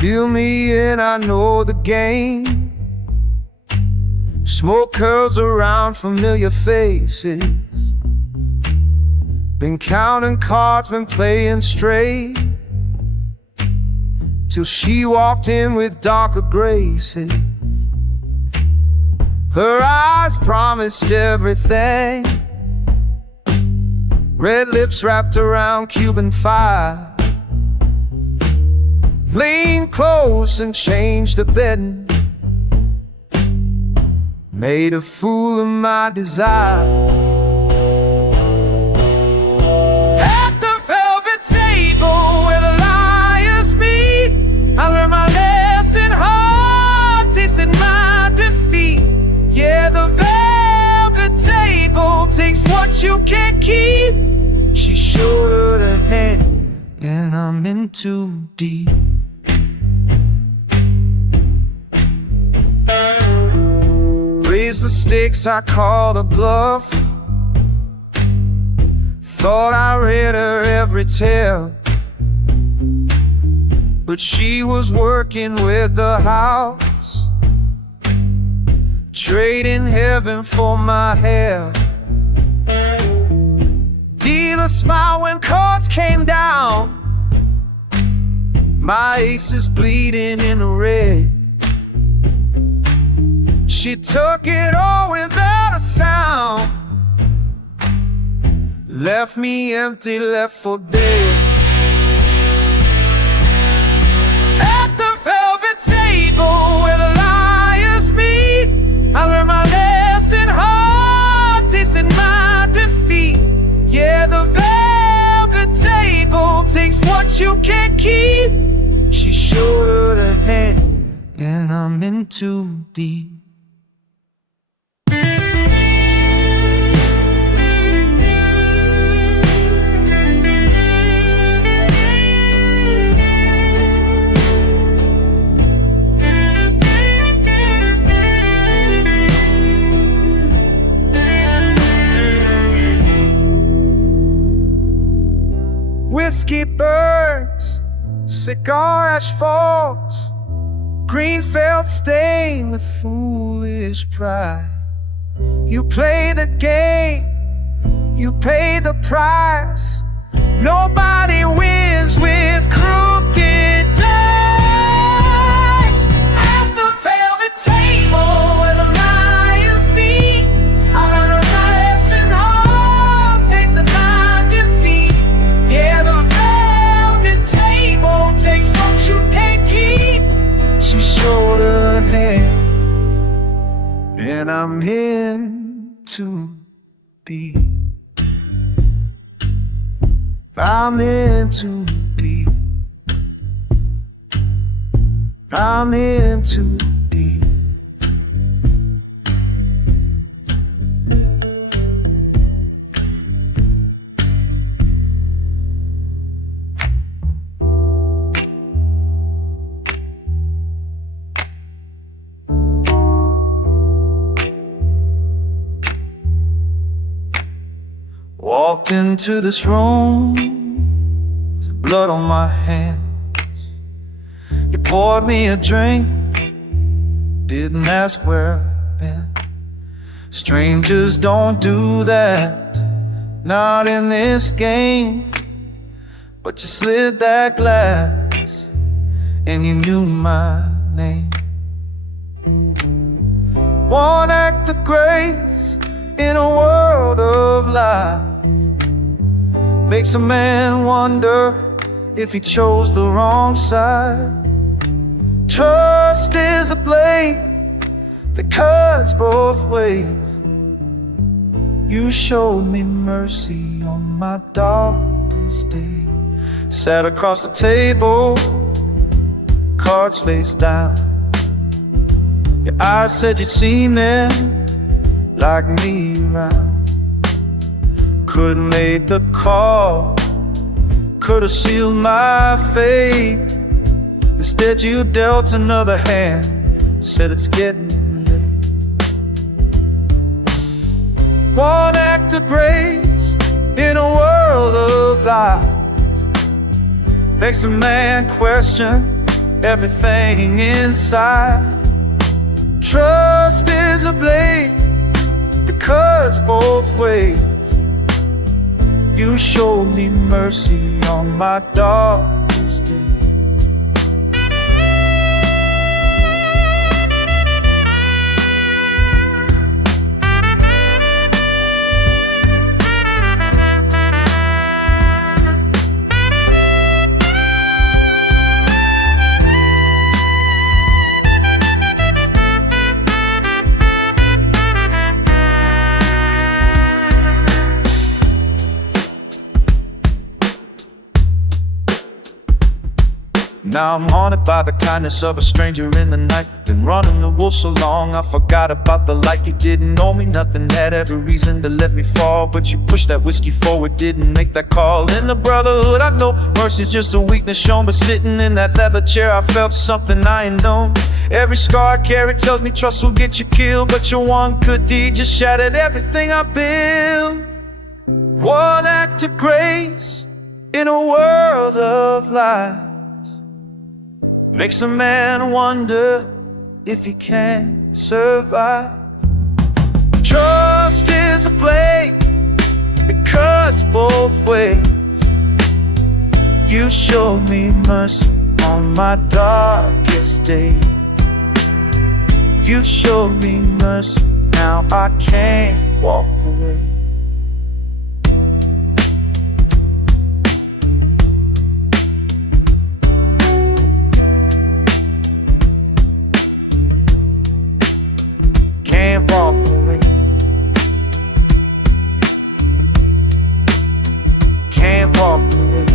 Fill me in, I know the game. Smoke curls around familiar faces. Been counting cards, been playing straight, till she walked in with darker graces. Her eyes promised everything. Red lips wrapped around Cuban fire. Lean close and changed the bedding. Made a fool of my desire. At the velvet table where the liars meet, I learned my lesson hard, tasting my defeat. Yeah, the velvet table takes what you can't keep. She showed her hand, and I'm in too deep. Raised the stakes, I called a bluff. Thought I read her every tale, but she was working with the house, trading heaven for my hair. Dealer smiled when cards came down. My ace is bleeding in the red. She took it all without a sound. Left me empty, left for dead. At the velvet table where the liars meet, I learned my lesson hard, tasting my defeat. Yeah, the velvet table takes what you can't keep. She showed her hand, and I'm in too deep. Whiskey burns, cigar ash falls, green felt stained with foolish pride. You play the game, you pay the price. Nobody wins with crooked dice. At the velvet table where the liars meet, I learned my lesson hard, tasted my defeat. Yeah, the velvet table takes what you can't keep. She showed her hand, and I'm in too deep. I'm in too deep. I'm in too deep. Walked into this room with blood on my hands. You poured me a drink, didn't ask where I've been. Strangers don't do that, not in this game. But you slid that glass, and you knew my name. One act of grace in a world of lies makes a man wonder if he chose the wrong side. Trust is a blade that cuts both ways. You showed me mercy on my darkest day. Sat across the table, cards face down. Your eyes said you'd seen them like me around. Couldn't make the call, could've sealed my fate. Instead you dealt another hand, said it's getting late. One act of grace in a world of lies makes a man question everything inside. Trust is a blade that cuts both ways. You showed me mercy on my darkest day. Now I'm haunted by the kindness of a stranger in the night. Been running the wolf so long I forgot about the light. You didn't know me, nothing had every reason to let me fall, but you pushed that whiskey forward, didn't make that call. In the brotherhood I know mercy's just a weakness shown, but sitting in that leather chair I felt something I ain't known. Every scar I carry tells me trust will get you killed, but your one good deed just shattered everything I built. One act of grace in a world of lies makes a man wonder if he can survive. Trust is a blade, it cuts both ways. You showed me mercy on my darkest day. You showed me mercy, now I can't walk away. Can't walk away. Can't walk away.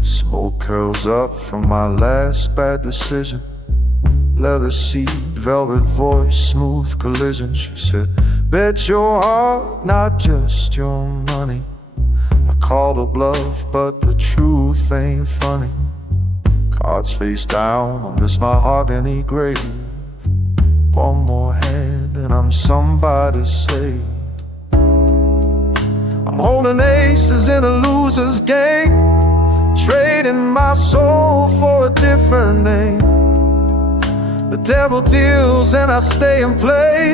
Smoke curls up from my last bad decision. Leather seat, velvet voice, smooth collision. She said, bet your heart, not just your money. I call the bluff, but the truth ain't funny. Cards face down on this my mahogany grave. One more hand and I'm somebody's slave. I'm holding aces in a loser's game, trading my soul for a different name. The devil deals and I stay and play.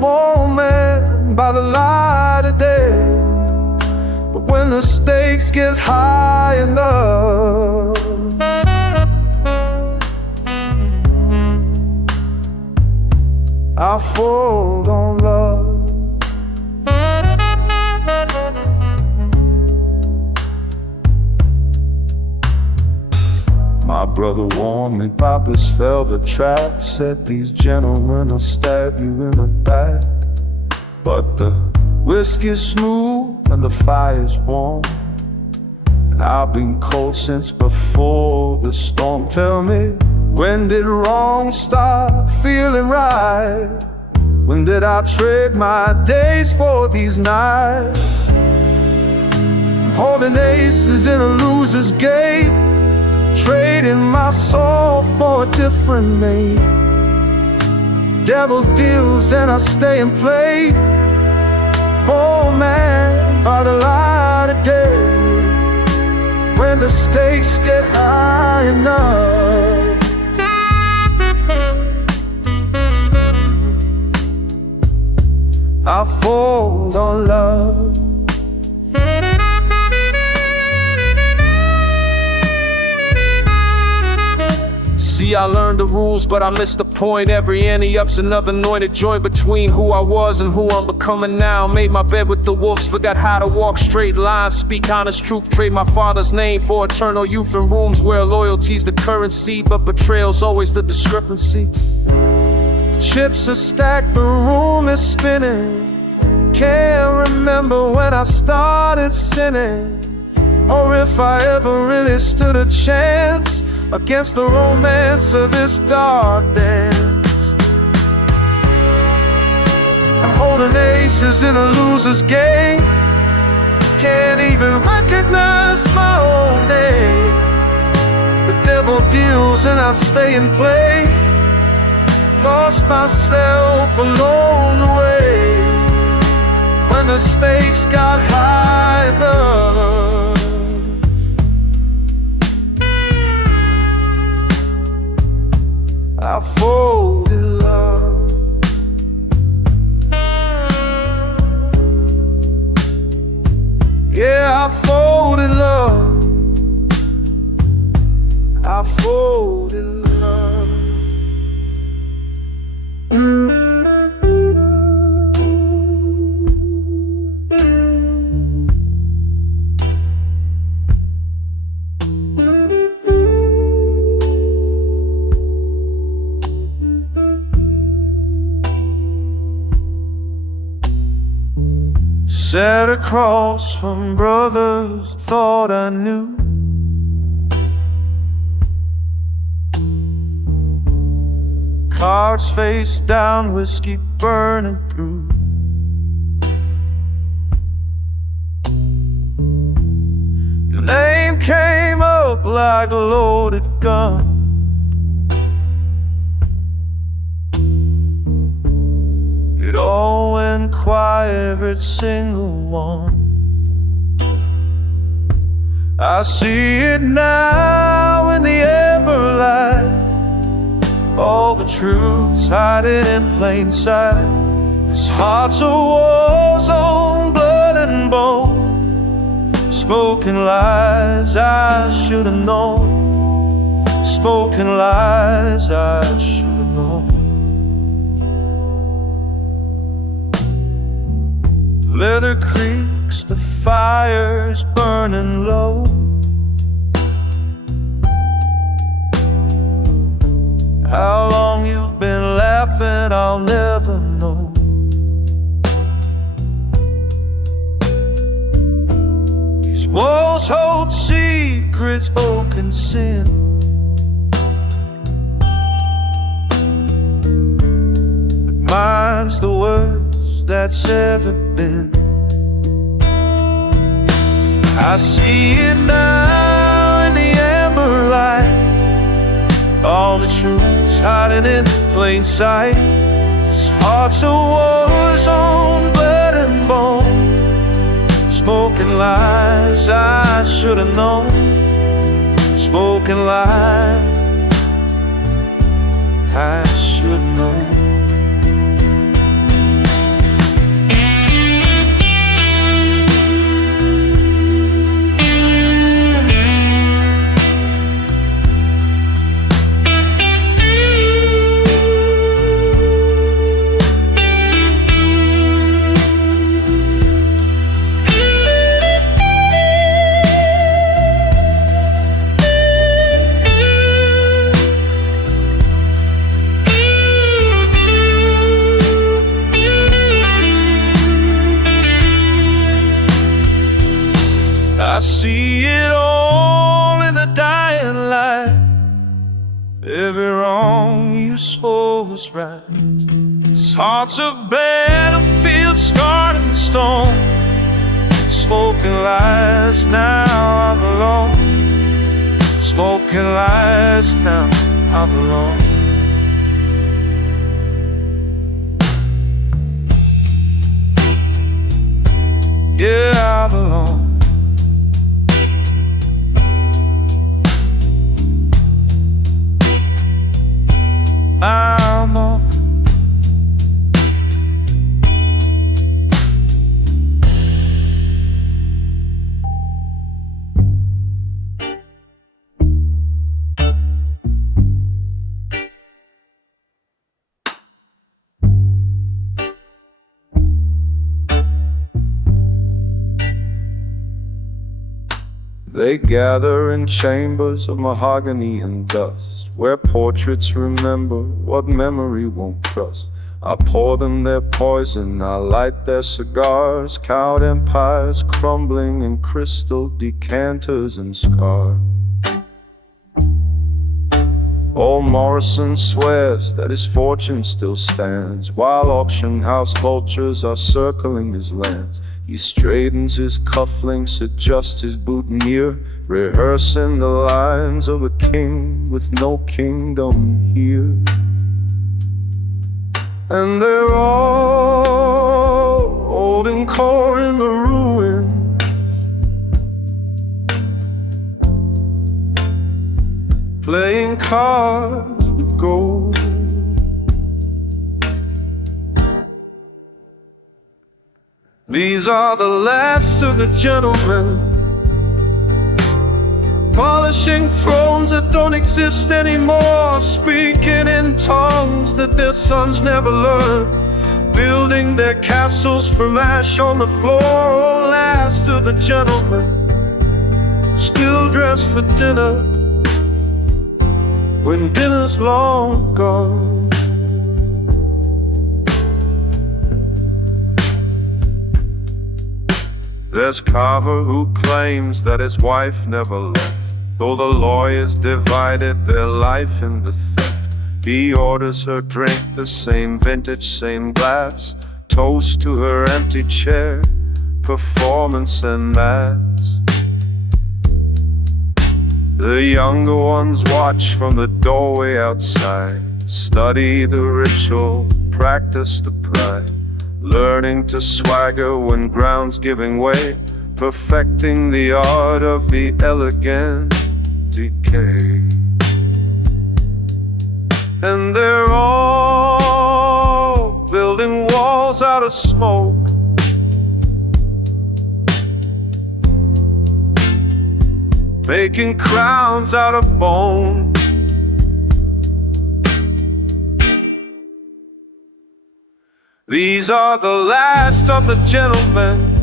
Oh man, by the light of day. But when the stakes get high enough, I fold on love. My brother warned me about this velvet trap. Said these gentlemen will stab you in the back. But the whiskey's smooth and the fire's warm, and I've been cold since before the storm. Tell me, when did wrong start feeling right? When did I trade my days for these nights? Holding aces in a loser's game, trading my soul for a different name. Devil deals and I stay and play. Oh man, by the light of day. When the stakes get high enough, I fold on love. See, I learned the rules, but I missed the point. Every ante-up's another anointed joint between who I was and who I'm becoming now. Made my bed with the wolves, forgot how to walk straight lines. Speak honest truth, trade my father's name for eternal youth in rooms where loyalty's the currency, but betrayal's always the discrepancy. Chips are stacked, the room is spinning. Can't remember when I started sinning, or if I ever really stood a chance against the romance of this dark dance. I'm holding aces in a loser's game, can't even recognize my own name. The devil deals and I stay and play. Lost myself along the way when the stakes got high enough. I folded love. Yeah, I folded love. I folded love. Sat across from brothers, thought I knew. Cards face down, whiskey burning through. Your name came up like a loaded gun. It all went quiet, every single one. I see it now in the amber light. All the truths hiding in plain sight. This heart's a war zone, blood and bone. Smoking lies I should've known. Smoking lies I should've known. Leather creaks, the fire's burning low. How long you've been laughing, I'll never know. These walls hold secrets, spoken sin. But mine's the worst that's ever been. I see it now in the amber light. All the truths hiding in plain sight. This heart's a war zone, blood and bone. Smoking lies I should've known. Smoking lies I should've known. I see it all in the dying light. Every wrong you swore was right. This heart's a battlefield scarred in stone. Smoking lies, now I'm alone. Smoking lies, now I'm alone. Yeah, I'm alone. I'm on. They gather in chambers of mahogany and dust, where portraits remember what memory won't trust. I pour them their poison, I light their cigars, cowed empires crumbling in crystal decanters and scars. Old Morrison swears that his fortune still stands, while auction house vultures are circling his lands. He straightens his cufflinks, adjusts his boutonniere, rehearsing the lines of a king with no kingdom here. And they're all holding court in the ruin, playing cards with gold. These are the last of the gentlemen, polishing thrones that don't exist anymore, speaking in tongues that their sons never learned, building their castles from ash on the floor. Oh, last of the gentlemen, still dressed for dinner when dinner's long gone. There's Carver who claims that his wife never left, though the lawyers divided their life in the theft. He orders her drink the same vintage, same glass, toast to her empty chair, performance and mass. The younger ones watch from the doorway outside, study the ritual, practice the pride, learning to swagger when ground's giving way, perfecting the art of the elegant decay. And they're all building walls out of smoke, making crowns out of bone. These are the last of the gentlemen,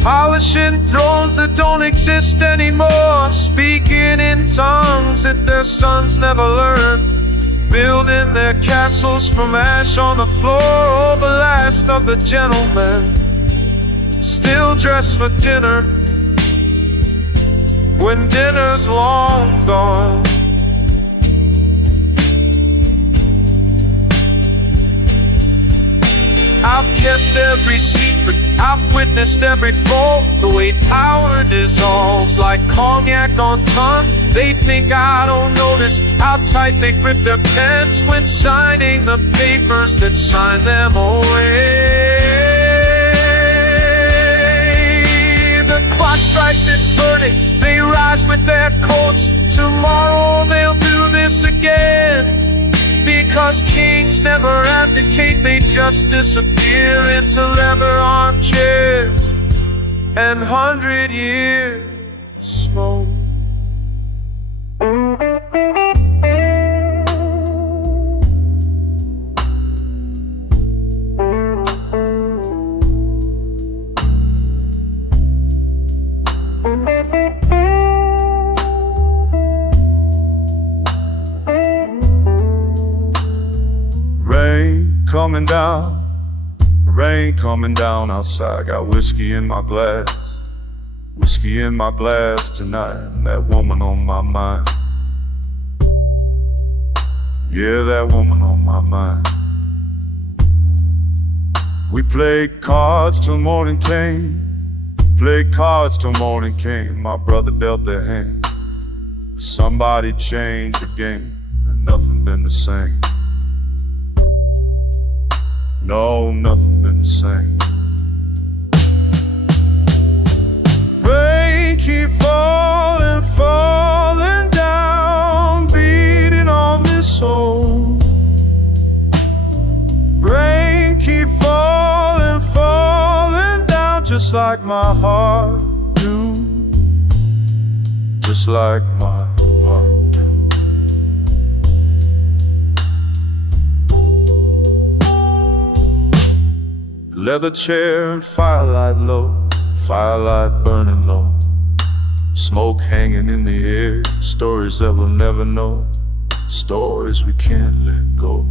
polishing thrones that don't exist anymore, speaking in tongues that their sons never learned, building their castles from ash on the floor. Oh, the last of the gentlemen, still dressed for dinner when dinner's long gone. I've kept every secret, I've witnessed every fall, the way power dissolves like cognac on tongue. They think I don't notice how tight they grip their pens when signing the papers that sign them away. The clock strikes its verdict, they rise with their coats. Tomorrow they'll do this again, because kings never abdicate, they just disappear into leather armchairs and 100-year smoke. Rain coming down outside. Got whiskey in my glass tonight, and that woman on my mind. Yeah, that woman on my mind. We played cards till morning came, my brother dealt their hand. Somebody changed the game, and nothing been the same. No, nothing been the same. Rain keep falling, falling down, beating on this soul. Rain keep falling, falling down, just like my heart do, just like my heart do. Leather chair and firelight low, firelight burning low, smoke hanging in the air, stories that we'll never know, stories we can't let go.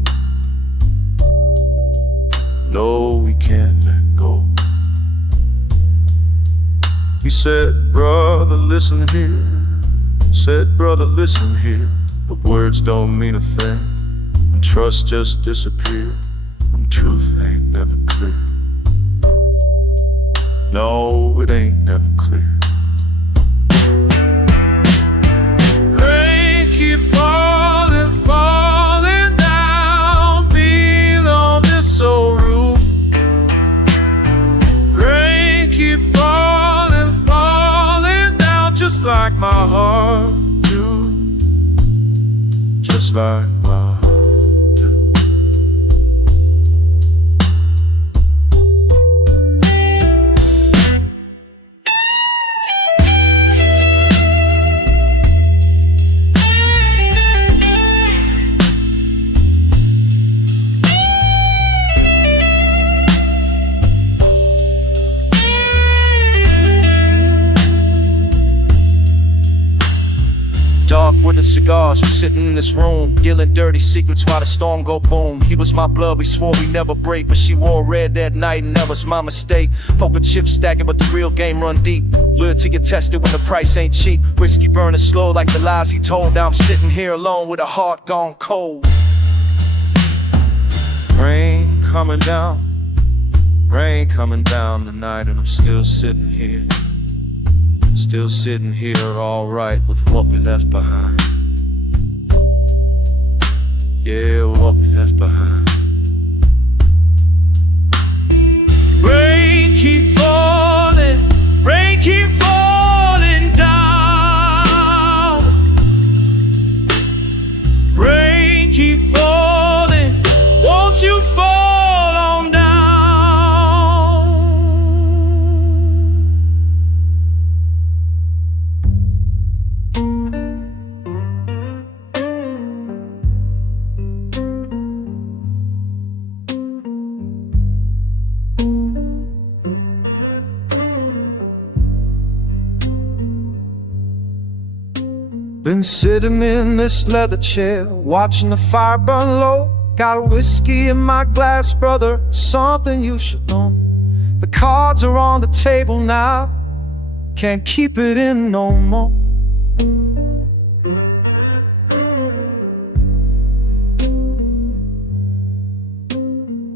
No, we can't let go. He said, brother, listen here, Said, brother, listen here, the words don't mean a thing, and trust just disappear when truth ain't never clear. No, it ain't never clear. Rain keep falling, falling down below this old roof. Rain keep falling, falling down just like my heart do. Just like my heart do. Dark with the cigars, we sitting in this room, dealing dirty secrets while the storm go boom. He was my blood, we swore we never break, but she wore red that night and that was my mistake. Poker chips stacking, but the real game run deep. Loyalty get tested when the price ain't cheap. Whiskey burning slow like the lies he told. Now I'm sitting here alone with a heart gone cold. Rain coming down tonight, and I'm still sitting here. Still sitting here alright with what we left behind. Yeah, what we left behind. Rain keep falling down. Rain keep falling, won't you fall on down? Been sitting in this leather chair, watching the fire burn low. Got a whiskey in my glass, brother, something you should know. The cards are on the table now, can't keep it in no more.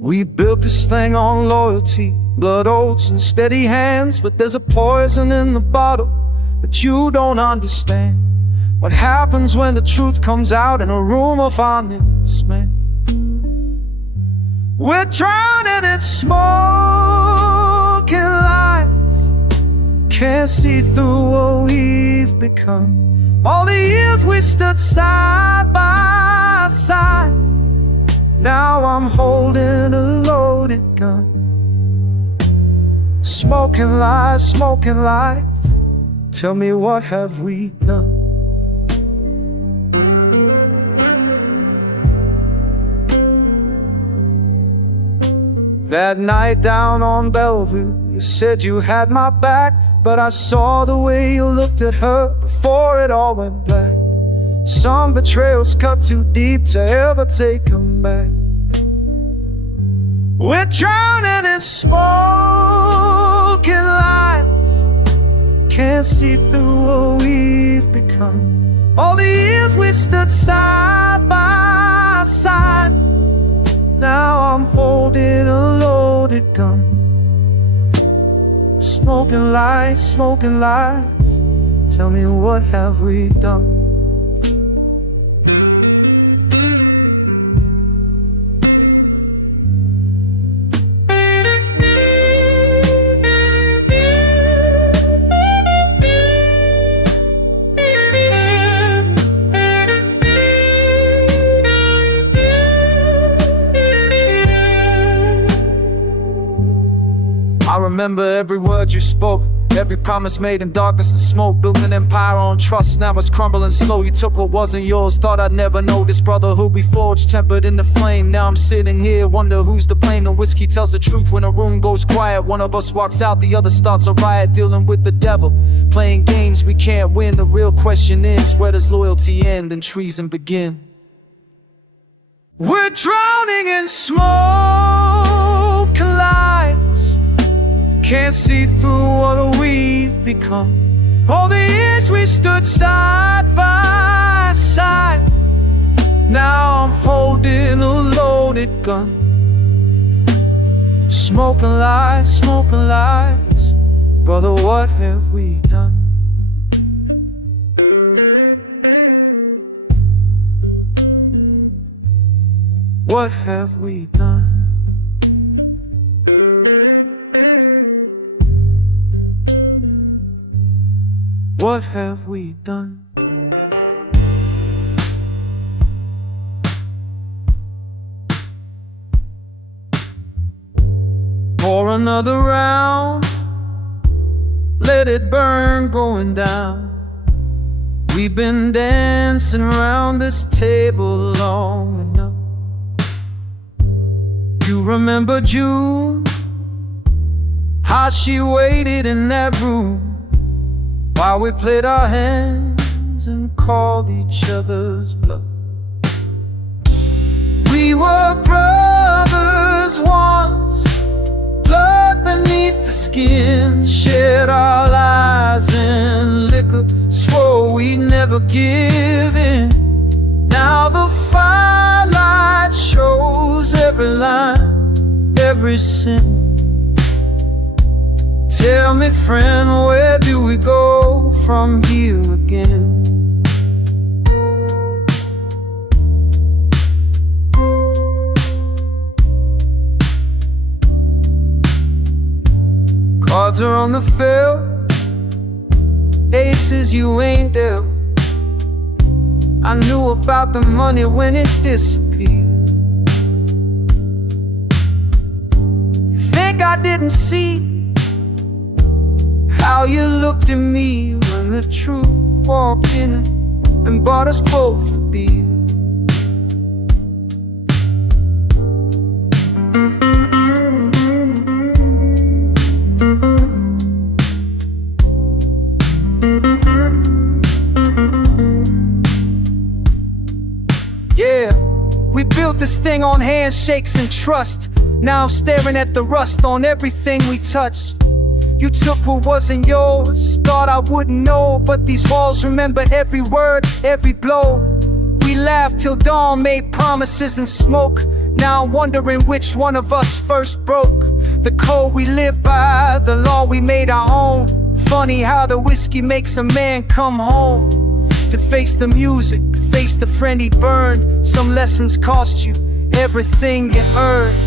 We built this thing on loyalty, blood oaths and steady hands, but there's a poison in the bottle that you don't understand. What happens when the truth comes out in a room of honest men? We're drowning in smoke and lights, can't see through what we've become. All the years we stood side by side, now I'm holding a loaded gun. Smoking lies, tell me what have we done? That night down on Bellevue, you said you had my back, but I saw the way you looked at her before it all went black. Some betrayals cut too deep to ever take them back. We're drowning in smoke and lights, can't see through what we've become. All the years we stood side by side, now I'm holding a loaded gun. Smoking lights, tell me what have we done? I remember every word you spoke, every promise made in darkness and smoke. Built an empire on trust, now it's crumbling slow. You took what wasn't yours, thought I'd never know. This brotherhood we forged, tempered in the flame. Now I'm sitting here, wonder who's to blame. The whiskey tells the truth when a room goes quiet. One of us walks out, the other starts a riot. Dealing with the devil, playing games we can't win. The real question is, where does loyalty end and treason begin? We're drowning in smoke and lights, can't see through what we've become. All the years we stood side by side, now I'm holding a loaded gun. Smoking lies, brother, what have we done? What have we done? What have we done? Pour another round, let it burn, going down. We've been dancing around this table long enough. You remember June, how she waited in that room while we played our hands and called each other's bluff. We were brothers once, blood beneath the skin, shared our lives in liquor, swore we'd never give in. Now the firelight shows every line, every sin. Tell me, friend, where do we go from here again? Cards are on the field, aces you ain't dealt. I knew about the money when it disappeared. Think I didn't see how you looked at me when the truth walked in and bought us both a beer. Yeah, we built this thing on handshakes and trust. Now I'm staring at the rust on everything we touched. You took what wasn't yours, thought I wouldn't know, but these walls remember every word, every blow. We laughed till dawn, made promises and smoke. Now I'm wondering which one of us first broke. The code we live by, the law we made our own. Funny how the whiskey makes a man come home. To face the music, face the friend he burned. Some lessons cost you everything you earned.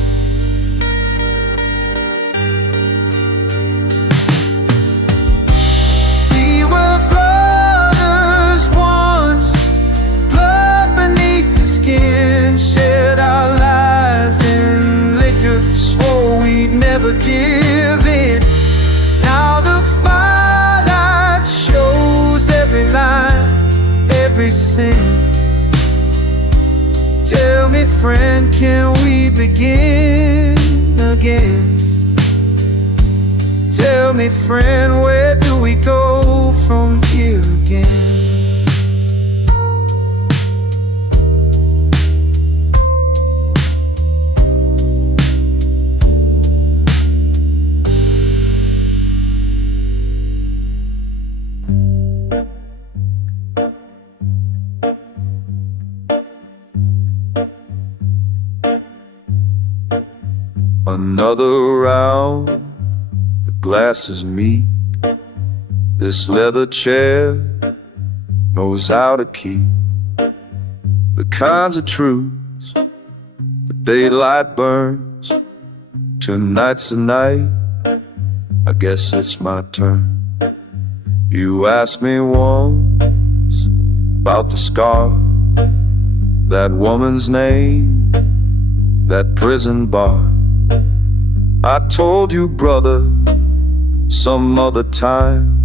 Shared our lives in liquor, swore we'd never give in. Now the firelight shows every line, every sin. Tell me, friend, can we begin again? Tell me, friend, where do we go from here again? Another round, the glasses meet. This leather chair knows how to keep the kinds of truths the daylight burns. Tonight's the night, I guess it's my turn. You asked me once about the scar, that woman's name, that prison bar. I told you, brother, some other time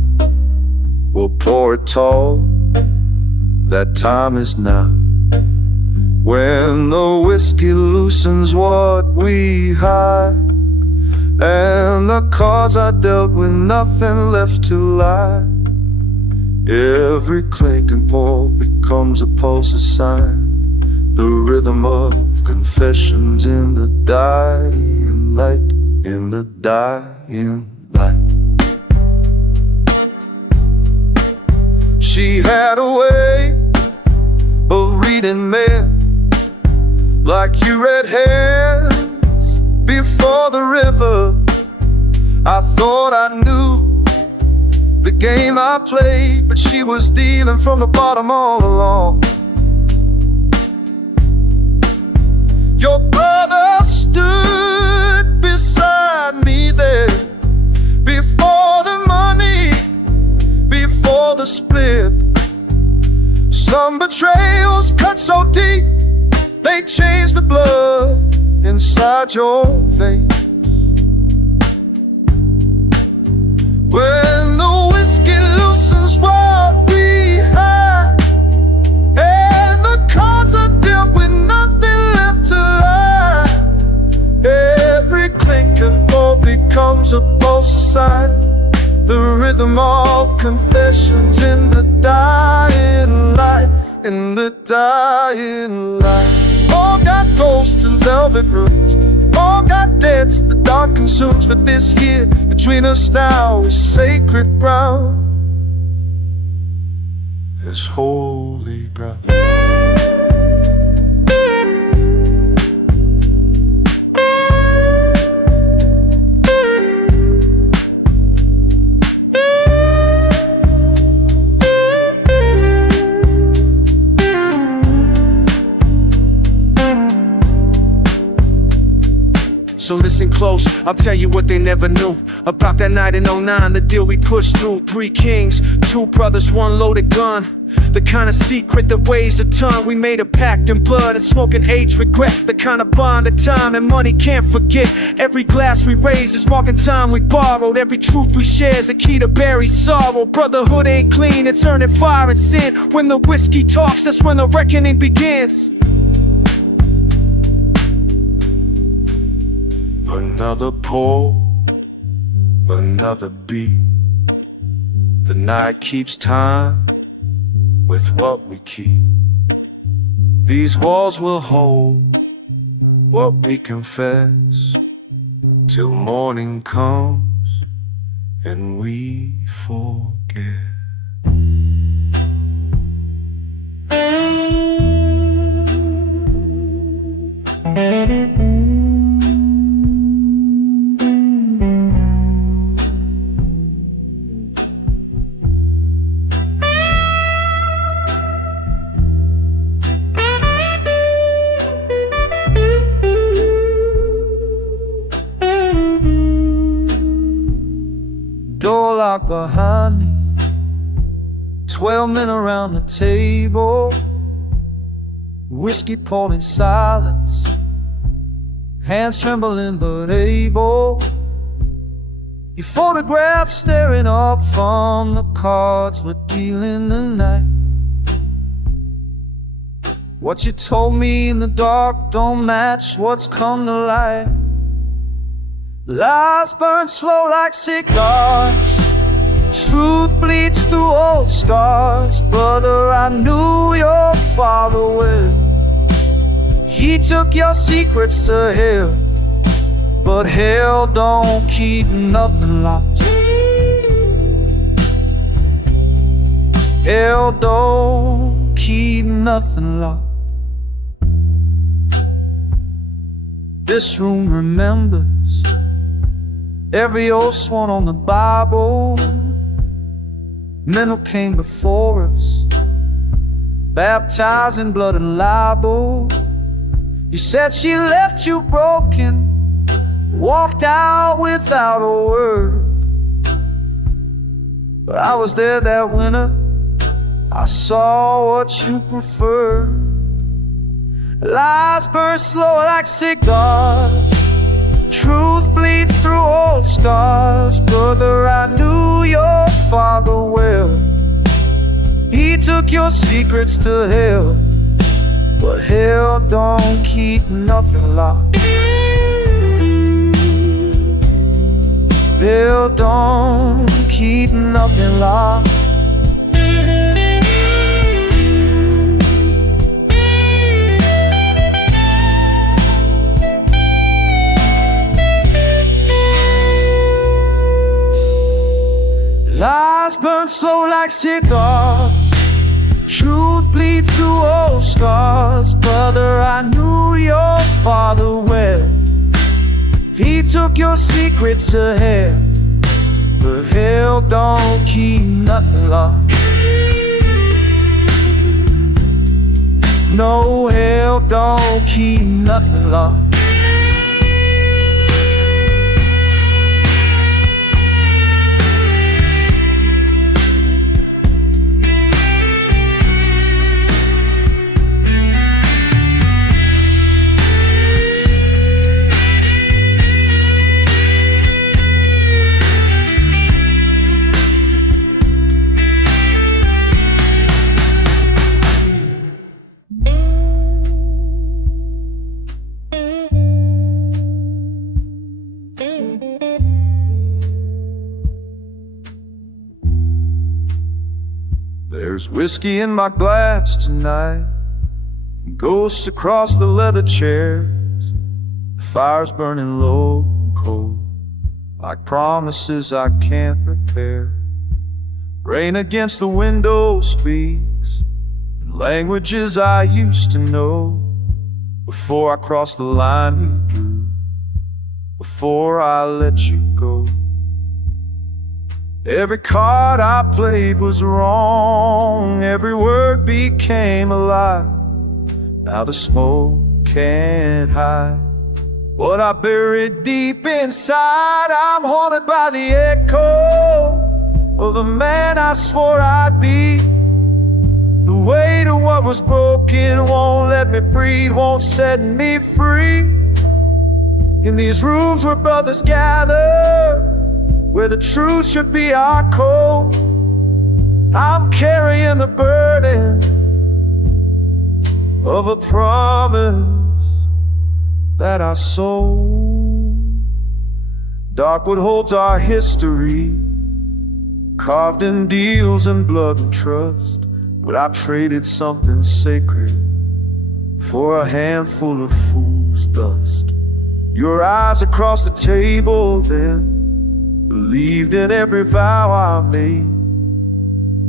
we'll pour it tall. That time is now, when the whiskey loosens what we hide, and the cards are dealt with nothing left to lie. Every clink and pour becomes a pulse, a sign, the rhythm of confessions in the dying light. In the dying light. She had a way of reading men like you read hands before the river. I thought I knew the game I played, but she was dealing from the bottom all along. Your brother stood beside me there, before the money, before the split. Some betrayals cut so deep, they changed the blood inside your veins. When the whiskey loosens what we had, and the cards are dealt with nothing left to lie, every clink and ball becomes a pulse sign, the rhythm of confessions in the dying light, in the dying light. All got ghosts and velvet rooms, all got debts the dark consumes, but this here between us now is sacred ground, is holy ground. So listen close, I'll tell you what they never knew about that night in '09, the deal we pushed through. 3 kings, 2 brothers, 1 loaded gun. The kind of secret that weighs a ton. We made a pact in blood and smoke and age regret. The kind of bond that time and money can't forget. Every glass we raise is marking time we borrowed. Every truth we share is a key to bury sorrow. Brotherhood ain't clean, it's earning fire and sin. When the whiskey talks, that's when the reckoning begins. Another pour, another beat. The night keeps time with what we keep. These walls will hold what we confess, till morning comes and we forget. Door locked behind me, 12 men around the table, whiskey poured in silence, hands trembling but able. Your photograph staring up from the cards we're dealing tonight. What you told me in the dark don't match what's come to light. Lies burn slow like cigars, truth bleeds through old scars. Brother, I knew your father well. He took your secrets to hell, but hell don't keep nothing locked. Hell don't keep nothing locked. This room remembers every oath sworn on the Bible. Men who came before us, baptized in blood and libel. You said she left you broken, walked out without a word. But I was there that winter, I saw what you preferred. Lies burn slow like cigars, truth bleeds through old scars. Brother, I knew your father well. He took your secrets to hell, but hell don't keep nothing locked. Hell don't keep nothing locked. Lies burn slow like cigars. Truth bleeds through old scars. Brother, I knew your father well. He took your secrets to hell, but hell don't keep nothing locked. No, hell don't keep nothing locked. There's whiskey in my glass tonight, ghosts across the leather chairs. The fire's burning low and cold, like promises I can't repair. Rain against the window speaks in languages I used to know. Before I crossed the line you drew, before I let you go. Every card I played was wrong, every word became a lie. Now the smoke can't hide what I buried deep inside. I'm haunted by the echo of the man I swore I'd be. The weight of what was broken won't let me breathe, won't set me free. In these rooms where brothers gather, where the truth should be our code, I'm carrying the burden of a promise that I sold. Darkwood holds our history, carved in deals and blood and trust. But I traded something sacred for a handful of fool's dust. Your eyes across the table then believed in every vow I made.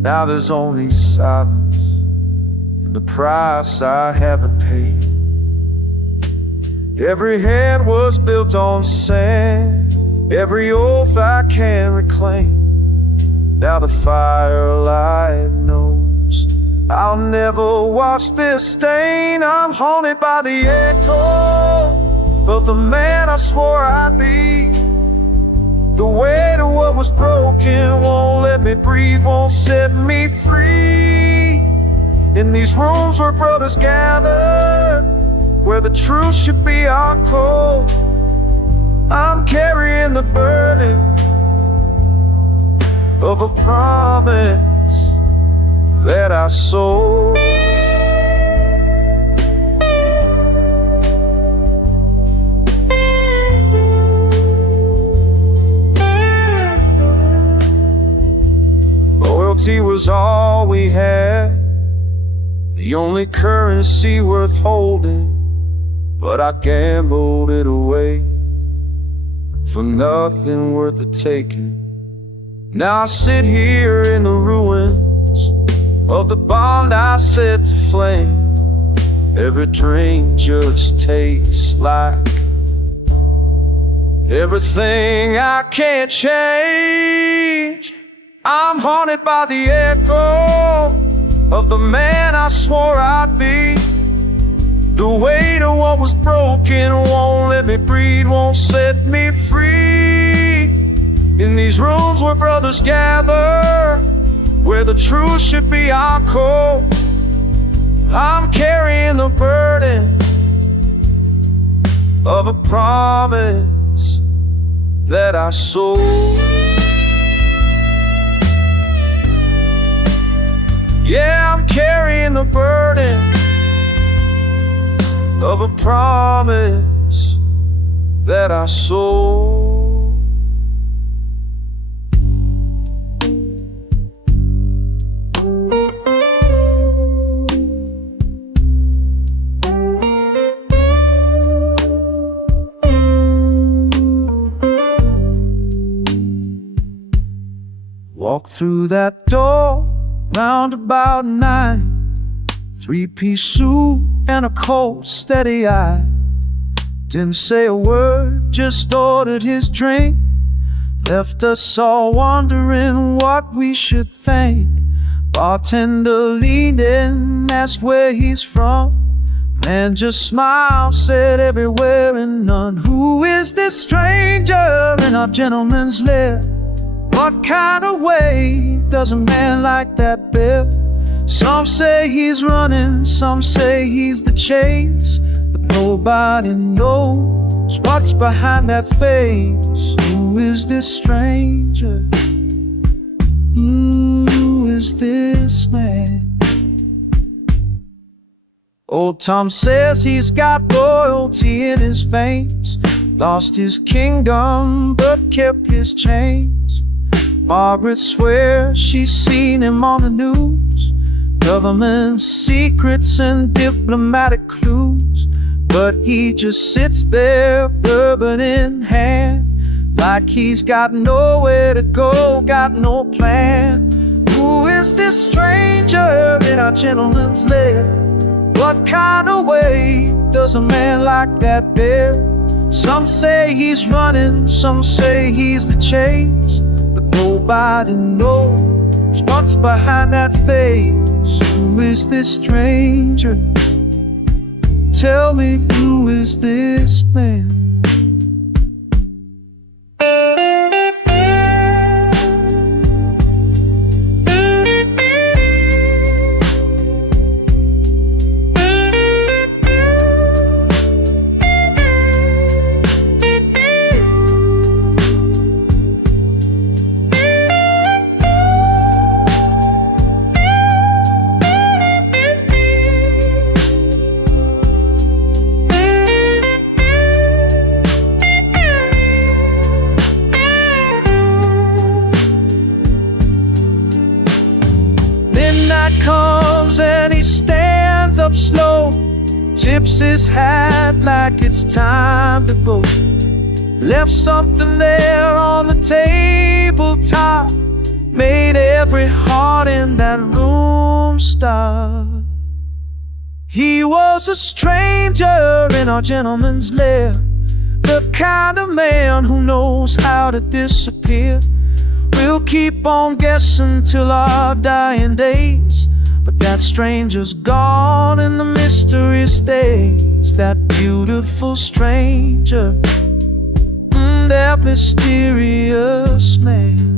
Now there's only silence and the price I haven't paid. Every hand was built on sand, every oath I can reclaim. Now the firelight knows I'll never wash this stain. I'm haunted by the echo of the man I swore I'd be. The weight of what was broken won't let me breathe, won't set me free. In these rooms where brothers gather, where the truth should be our code, I'm carrying the burden of a promise that I sold. Loyalty was all we had, the only currency worth holding, but I gambled it away for nothing worth the taking. Now I sit here in the ruins of the bond I set to flame. Every drink just tastes like everything I can't change. I'm haunted by the echo of the man I swore I'd be. The weight of what was broken won't let me breathe, won't set me free. In these rooms where brothers gather, where the truth should be our code, I'm carrying the burden of a promise that I sold. Yeah, I'm carrying the burden of a promise that I sold. Walk through that door round about 9. 3-piece suit and a cold, steady eye. Didn't say a word, just ordered his drink. Left us all wondering what we should think. Bartender leaned in, asked where he's from. Man just smiled, said everywhere and none. Who is this stranger in our gentleman's lair? What kind of way does a man like that bear? Some say he's running, some say he's the chase, but nobody knows what's behind that face. Who is this stranger? Who is this man? Old Tom says he's got loyalty in his veins. Lost his kingdom but kept his chains. Margaret swears she's seen him on the news. Government secrets and diplomatic clues. But he just sits there, bourbon in hand, like he's got nowhere to go, got no plan. Who is this stranger in our gentleman's lair? What kind of way does a man like that bear? Some say he's running, some say he's the chase, but nobody knows what's behind that face. Who is this stranger? Tell me, who is this man? Comes and he stands up slow, tips his hat like it's time to go. Left something there on the tabletop, made every heart in that room stop. He was a stranger in our gentleman's lair, the kind of man who knows how to disappear. We'll keep on guessing till our dying days, but that stranger's gone and the mystery stays. That beautiful stranger, that mysterious man.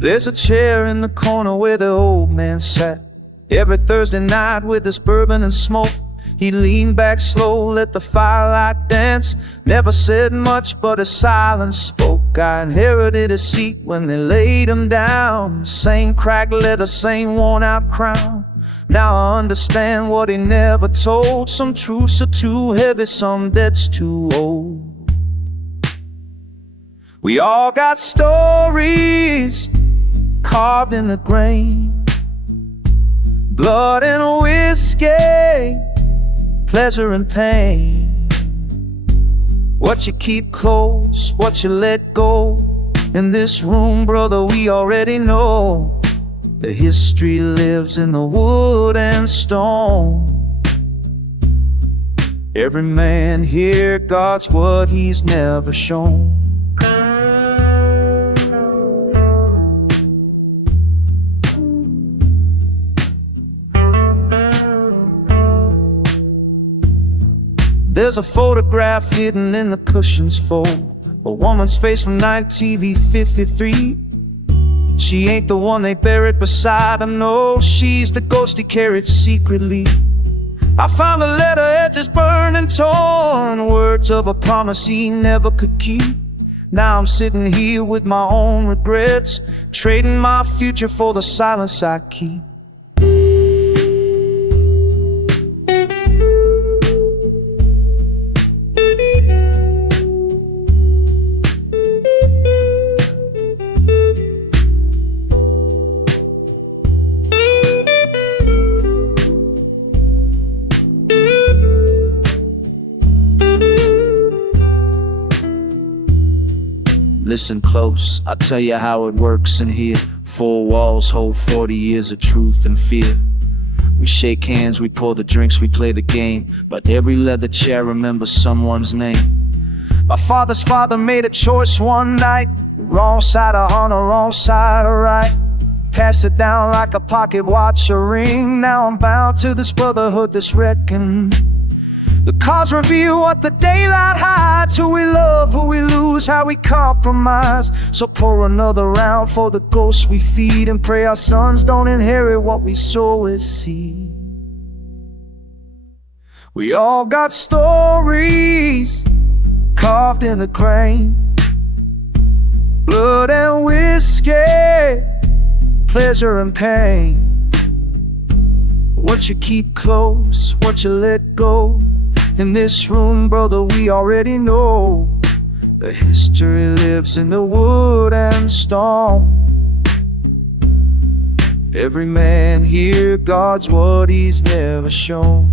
There's a chair in the corner where the old man sat. Every Thursday night with his bourbon and smoke, he leaned back slow, let the firelight dance. Never said much, but his silence spoke. I inherited his seat when they laid him down. Same cracked leather, same worn out crown. Now I understand what he never told. Some truths are too heavy, some debts too old. We all got stories carved in the grain, blood and whiskey, pleasure and pain. What you keep close, what you let go. In this room, brother, we already know the history lives in the wood and stone. Every man here guards what he's never shown. There's a photograph hidden in the cushion's fold. A woman's face from night TV 53. She ain't the one they buried beside her, no. She's the ghost he carried secretly. I found the letter edges burned and torn, words of a promise he never could keep. Now I'm sitting here with my own regrets, trading my future for the silence I keep. Listen close, I'll tell you how it works in here. 4 walls hold 40 years of truth and fear. We shake hands, we pour the drinks, we play the game, but every leather chair remembers someone's name. My father's father made a choice one night, wrong side of honor, wrong side of right. Passed it down like a pocket watch or ring. Now I'm bound to this brotherhood, this reckoning. The cards reveal what the daylight hides, who we love, who we lose, how we compromise. So pour another round for the ghosts we feed, and pray our sons don't inherit what we sow as seed. We all got stories carved in the grain, blood and whiskey, pleasure and pain. What you keep close, what you let go. In this room, brother, we already know the history lives in the wood and stone. Every man here guards what he's never shown.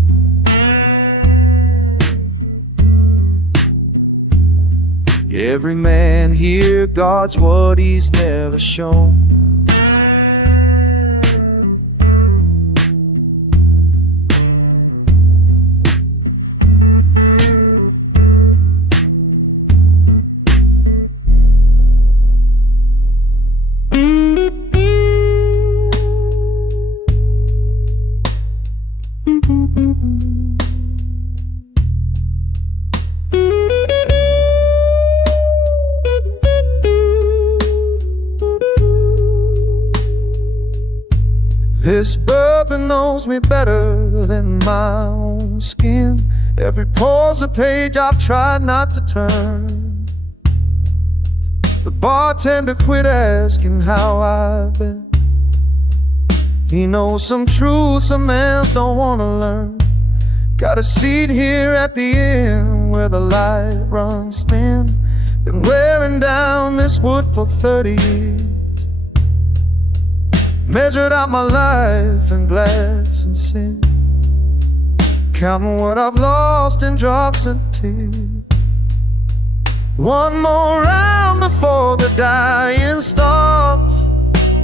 Every man here guards what he's never shown. This bourbon knows me better than my own skin. Every pore's a page I've tried not to turn. The bartender quit asking how I've been. He knows some truths some men don't wanna learn. Got a seat here at the end where the light runs thin. Been wearing down this wood for 30 years. Measured out my life in glass and sin, counting what I've lost in drops and tears. One more round before the dying starts.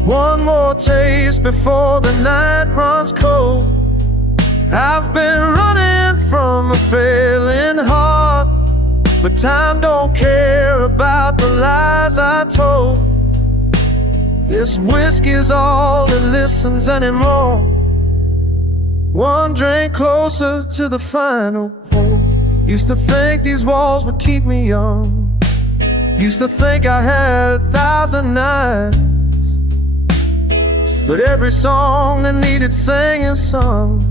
One more taste before the night runs cold. I've been running from a failing heart, but time don't care about the lies I told. This whiskey's all that listens anymore. One drink closer to the final pour. Used to think these walls would keep me young. Used to think I had 1,000 nights, but every song that needed singing sung.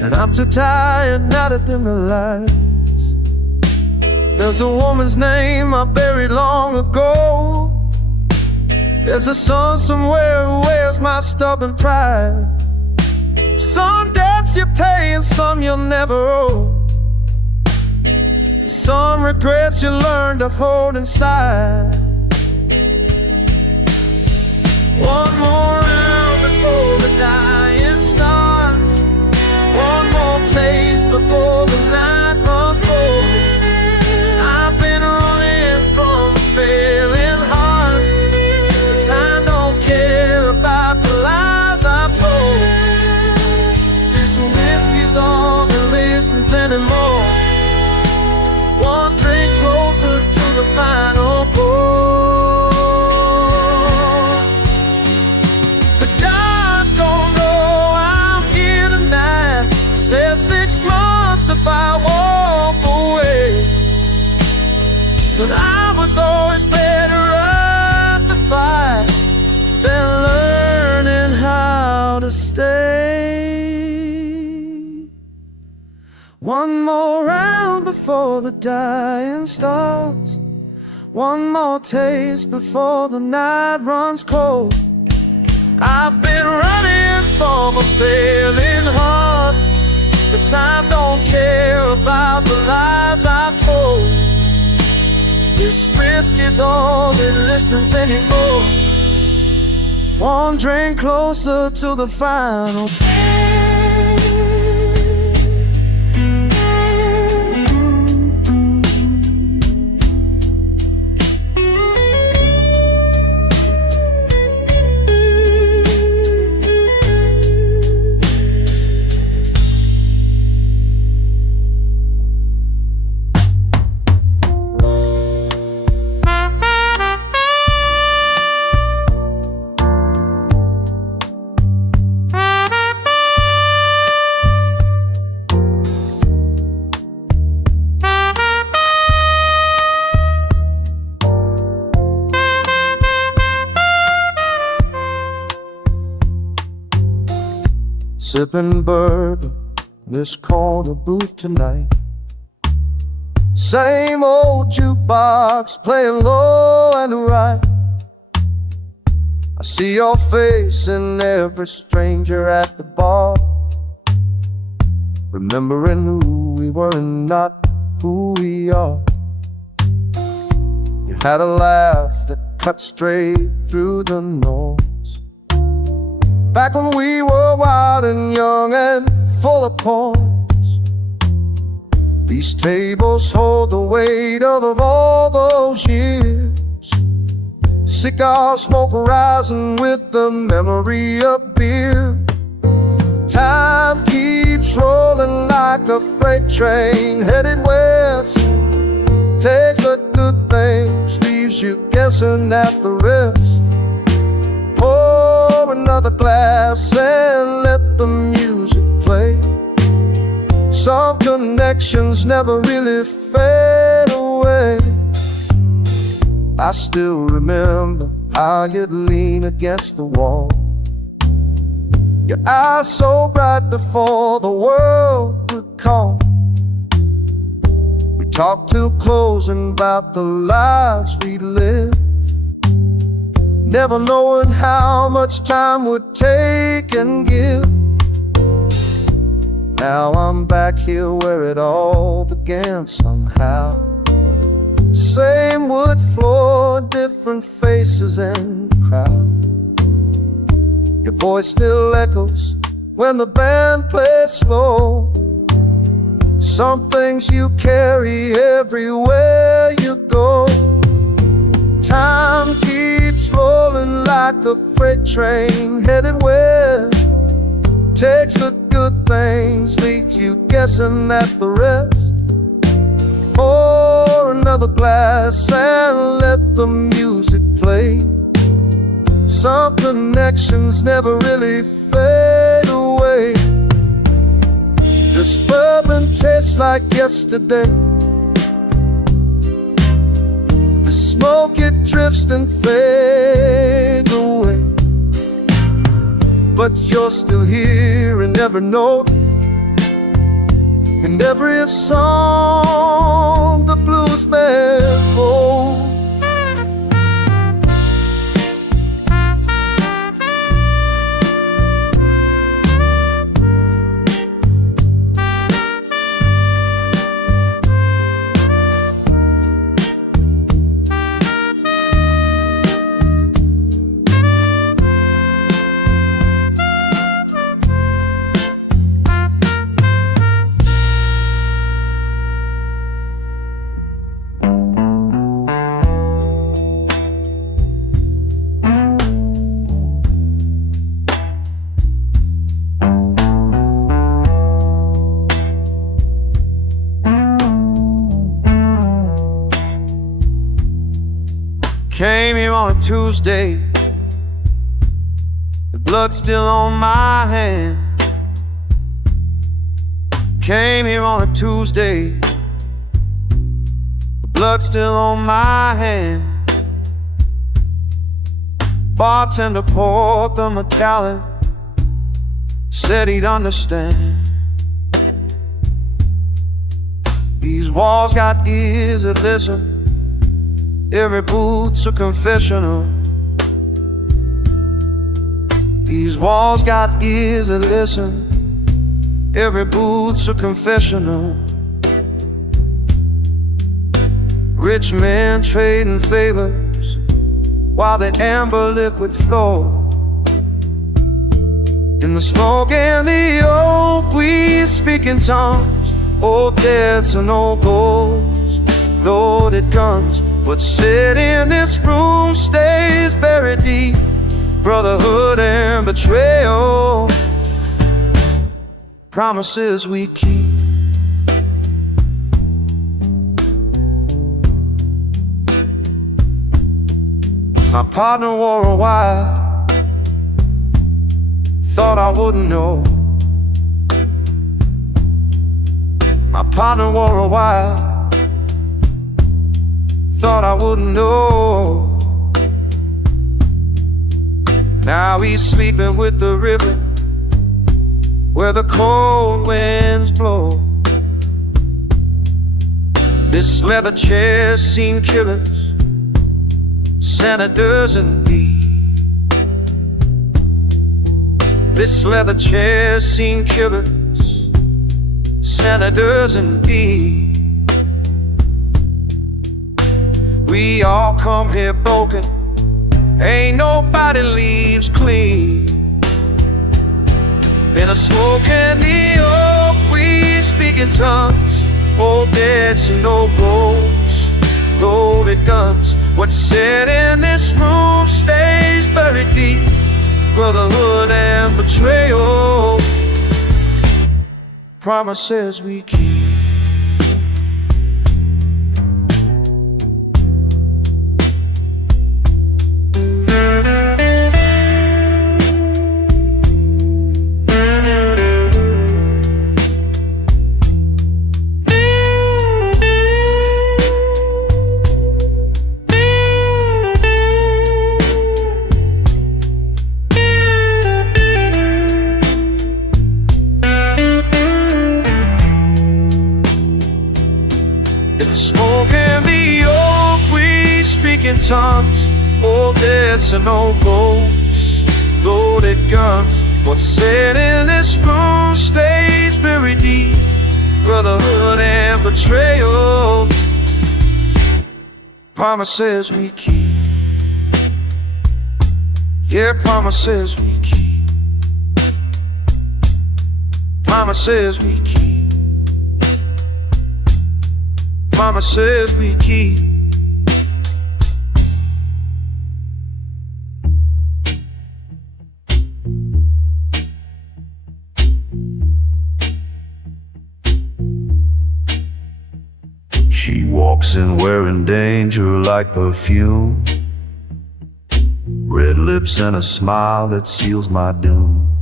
And I'm too tired now to dim the lights. There's a woman's name I buried long ago. There's a son somewhere who wears my stubborn pride. Some debts you pay and some you'll never owe. Some regrets you learn to hold inside. One more round before the dying starts. One more taste before the night runs cold. I've been running from a failing heart. Time don't care about the lies I've told. This whiskey's all that listens anymore. One drink closer to the final pour. But I was always better at the fight than learning how to stay. One more round before the dying starts. One more taste before the night runs cold. I've been running from a failing heart, but time don't care about the lies I've told. This risk is all that listens anymore. One drink closer to the final. Sipping bourbon, this corner booth tonight. Same old jukebox playing low and right. I see your face in every stranger at the bar, remembering who we were and not who we are. You had a laugh that cut straight through the noise. Back when we were wild and young and full of poise. These tables hold the weight of all those years. Cigar smoke rising with the memory of beer. Time keeps rolling like a freight train headed west. Takes the good things, leaves you guessing at the rest. Pour another glass and let the music play. Some connections never really fade away. I still remember how you'd lean against the wall, your eyes so bright before the world would call. We talked till closing about the lives we lived, never knowing how much time would take and give. Now I'm back here where it all began somehow. Same wood floor, different faces in the crowd. Your voice still echoes when the band plays slow. Some things you carry everywhere you go. Time keeps rolling like a freight train headed west. Takes the good things, leaves you guessing at the rest. Pour another glass and let the music play. Some connections never really fade away. This bourbon tastes like yesterday. The smoke, it drifts and fades away. But you're still here in every note, in every song the blues man wrote. Came here on a Tuesday, the blood still on my hand. Came here on a Tuesday, the blood still on my hand. Bartender poured them a Macallan, said he'd understand. These walls got ears that listen, every booth's a confessional. These walls got ears that listen, every booth's a confessional. Rich men trading favors while the amber liquid flow. In the smoke and the oak we speak in tongues, old debts and old goals, loaded guns. What's said in this room stays buried deep, brotherhood and betrayal, promises we keep. My partner wore a wire, thought I wouldn't know. My partner wore a wire, thought I wouldn't know. Now he's sleeping with the river where the cold winds blow. This leather chair's seen killers, senators and thieves. This leather chair's seen killers, senators and thieves. We all come here broken, ain't nobody leaves clean. In the smoke and the oak we speak in tongues, old debts and old goals, loaded guns. What's said in this room stays buried deep, brotherhood and betrayal, promises we keep. In the smoke and the oak we speak in tongues, old debts and old goals, loaded guns. What's said in this room stays buried deep, brotherhood and betrayal, promises we keep. Yeah, promises we keep. Promises we keep. Promises we keep. She walks in wearing danger like perfume, red lips and a smile that seals my doom.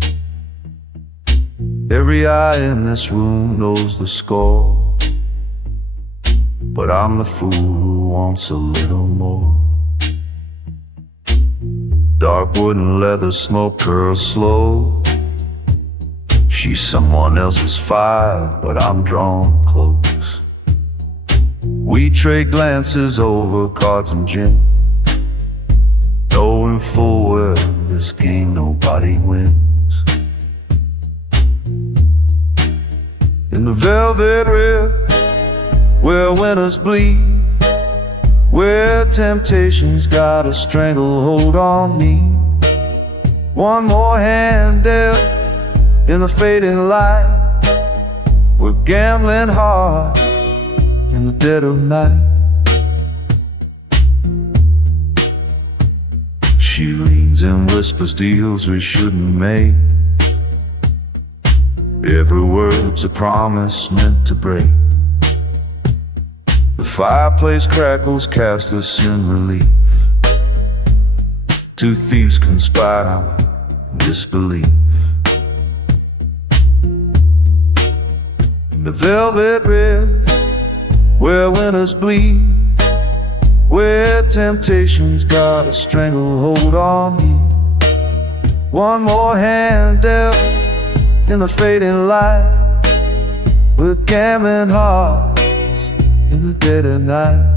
Every eye in this room knows the score, but I'm the fool who wants a little more. Dark wood and leather smoke curls slow. She's someone else's fire, but I'm drawn close. We trade glances over cards and gin, knowing full well this game nobody wins. In the velvet red, where winners bleed, where temptation's got a stranglehold on me. One more hand dealt in the fading light, we're gambling hard in the dead of night. She leans and whispers deals we shouldn't make. Every word's a promise meant to break. The fireplace crackles, cast us in relief. Two thieves conspire in disbelief. In the velvet red, where winners bleed, where temptation's got a stranglehold on me. One more hand dealt in the fading light, with gambling hearts in the dead of night.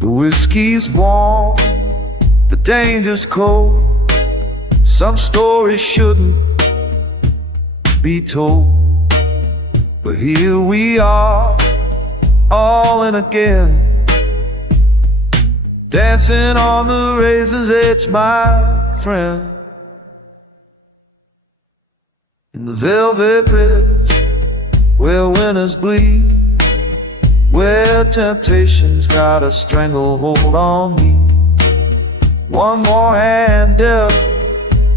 The whiskey's warm, the danger's cold. Some stories shouldn't be told, but here we are, all in again, dancing on the razor's edge, my friend. In the velvet bridge, where winners bleed, where temptation's got a stranglehold on me. One more hand dealt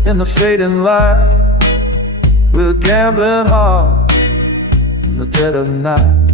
in the fading light, with a gambling heart in the dead of night.